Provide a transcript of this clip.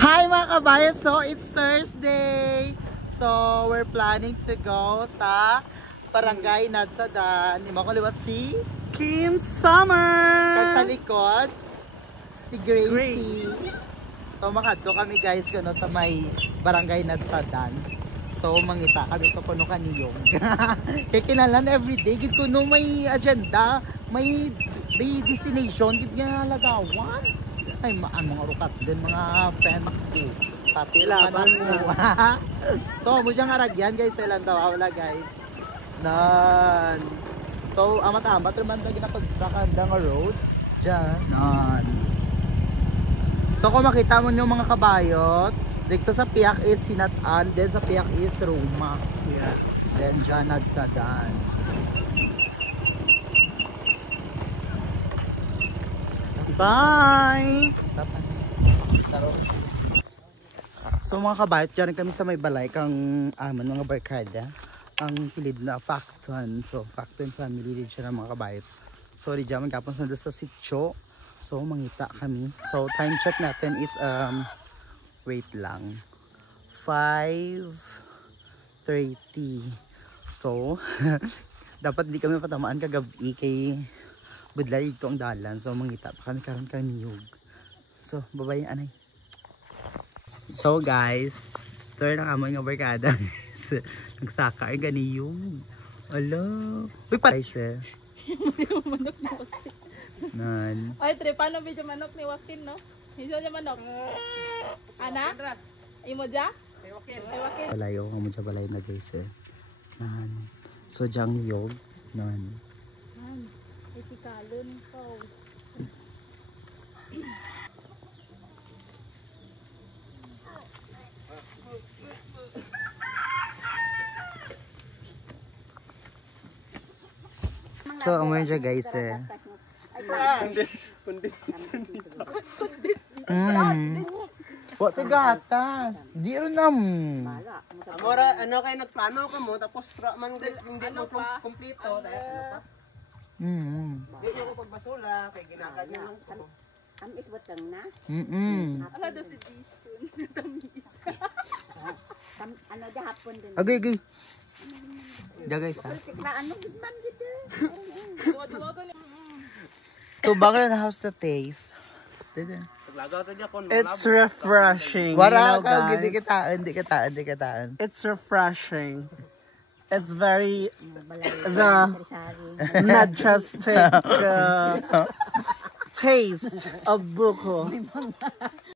Hi mga kabayan! So it's Thursday! So we're planning to go sa Barangay Nadsadan. Ima ko liwat si Kim Summer! kag sa likod si Gracie. So makadto kami guys kuno sa may Barangay Nadsadan. So mangita kami to kuno kaniyong. Kay kinalan everyday gid kuno may agenda, may destination gid nga lagawan. Ay, mga rukat din, mga friends ko. Pati laban mo. So, mo siyang aragyan guys, ilan daw wala guys. Nan. So, amat-amat naman na ginapagsakan ng road. Diyan. Nan. So, kung makita mo nyo mga kabayot, dito sa Piak is Sinat-an, then sa Piak is Roma. Yes. Then dyan Nadsadan. Bye! So mga kabayot, dyan kami sa may balay kang aman mga barkada. Ang kilid na Facton. So Facton family din siya ng mga kabayot. So di dyan magkapon sa sitio. So mangita kami. So time check natin is wait lang, 5:30. So dapat di kami patamaan kagabi kay budlay ito ang dalan. So mangita pa kami karon kaniyog. So babayin anay. So guys, turn na kamo nga barkada. Nagsaka ay ganiyog. Ala. Uy patay siya. Manok ni Joaquin. Nan. Ay, tre, paano video manok ni Joaquin, no? Hiso niya manok. Ana? Imo dya? Ay, Joaquin. Balayo, kamo siya balay na guys eh. Nan. So jang yog. Nan. Ay, tikalon ko. So amoy siya guys eh. What the gata? Di rin Amora, ano kayo nagplano ka mo, tapos man hindi mo kompleto. Hindi ko pagbasula, kay ginakad niyo lang ko. Ang isbotang na? Ala do si Dison. Tamis. Ano da hapon din. Agay. Da guys ha. Ano bisman gitu. Duwa-duwa ni. To bang na house the taste. It's refreshing. Wala you know, ka, guys. di kataan. It's refreshing. It's very The majestic taste of buko.